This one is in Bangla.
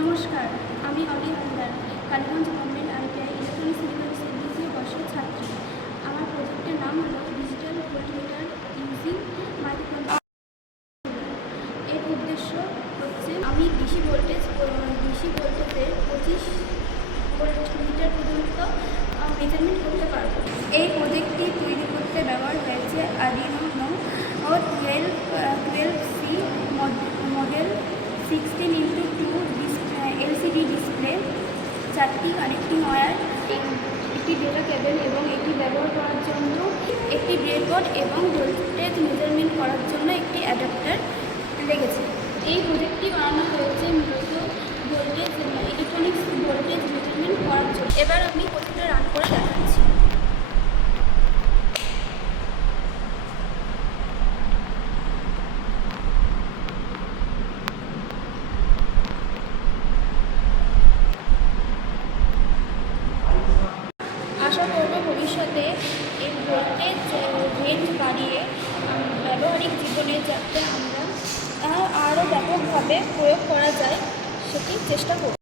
নমস্কার, আমি অলি Haldar, Kaliganj government ITI electronics school দ্বিতীয় বর্ষের ছাত্রী। আমার প্রজেক্টের নাম হলো ডিজিটাল ভোল্টমিটার ইউজিং মাইক্রোকন্ট্রোলার। এর উদ্দেশ্য হচ্ছে আমি ডিসি ভোল্টেজের 25 ভোল্ট মিটার পর্যন্ত মেজারমেন্ট করতে পারব। এই প্রজেক্টটি তৈরি করতে ব্যবহার হয়েছে আরডিনো ও 12C model 16x2 LCD display, 4টি কানেক্টিং ওয়্যার, একটি ডেটা কেবল এবং এটি ব্যবহার করার জন্য একটি ব্রেডবোর্ড এবং ভোল্টেজ মেজারমেন্ট করার জন্য একটি অ্যাডাপ্টার লেগেছে। এই প্রজেক্টটি বানানো হয়েছে মূলত ইলেকট্রনিক্স ভোল্টেজ মেজারমেন্ট করার জন্য। এবার আমি প্রজেক্টটা রান করে দেখাচ্ছি। আশা করব ভবিষ্যতে এই ভোল্টেজ রেঞ্জ বাড়িয়ে ব্যবহারিক জীবনে যাতে আমরা আরও ব্যাপকভাবে প্রয়োগ করা যায় সেটি চেষ্টা করব।